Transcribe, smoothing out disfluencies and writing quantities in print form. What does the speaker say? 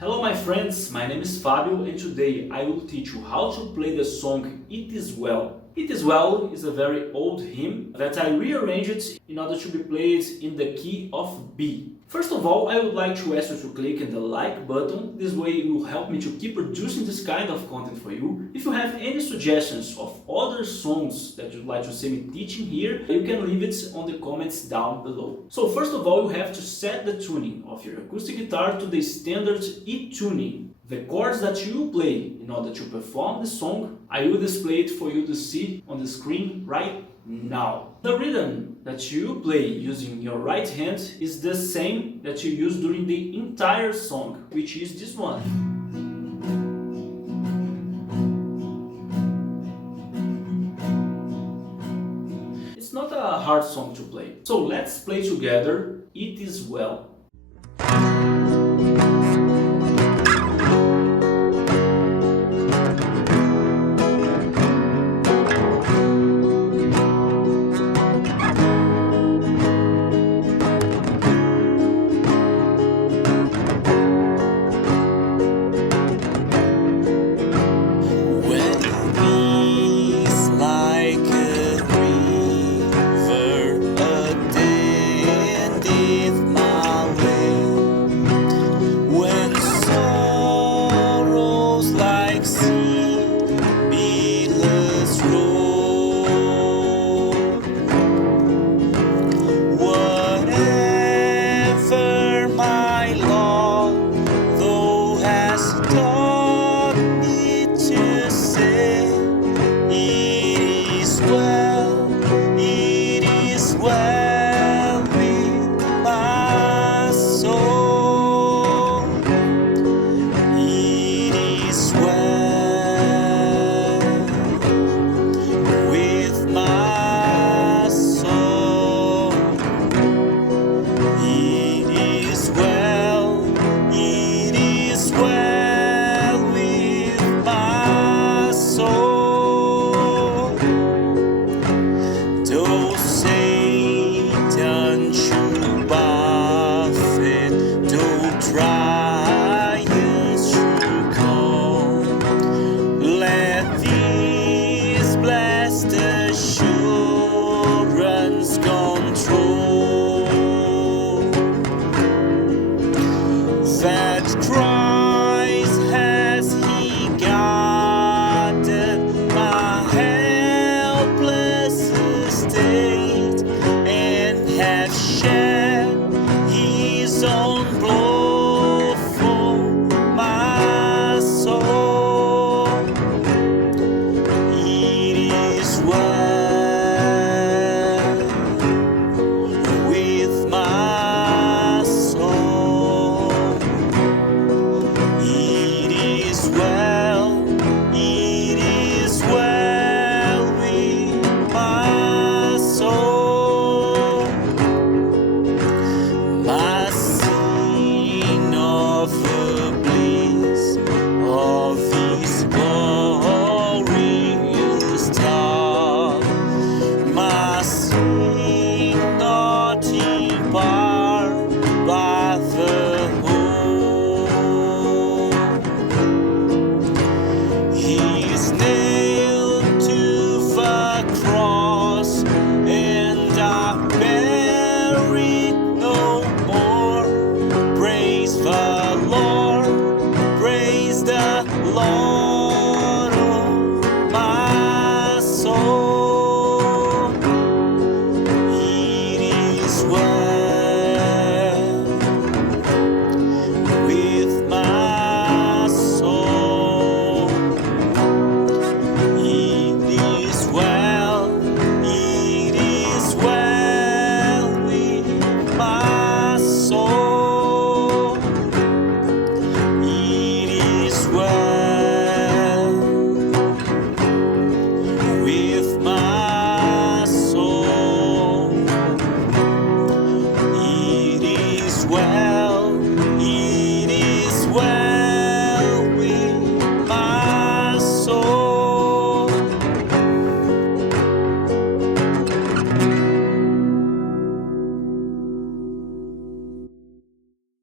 Hello my friends, my name is Fabio and today I will teach you how to play the song It Is Well. It Is Well is a very old hymn that I rearranged in order to be played in the key of B. First of all, I would like to ask you to click on the like button. This way it will help me to keep producing this kind of content for you. If you have any suggestions of other songs that you'd like to see me teaching here, you can leave it on the comments down below. So first of all, you have to set the tuning of your acoustic guitar to the standard E tuning. The chords that you play in order to perform the song, I will display it for you to see on the screen right now. The rhythm that you play using your right hand is the same that you use during the entire song, which is this one. It's not a hard song to play. So let's play together It Is Well. Praise the Lord, praise the Lord.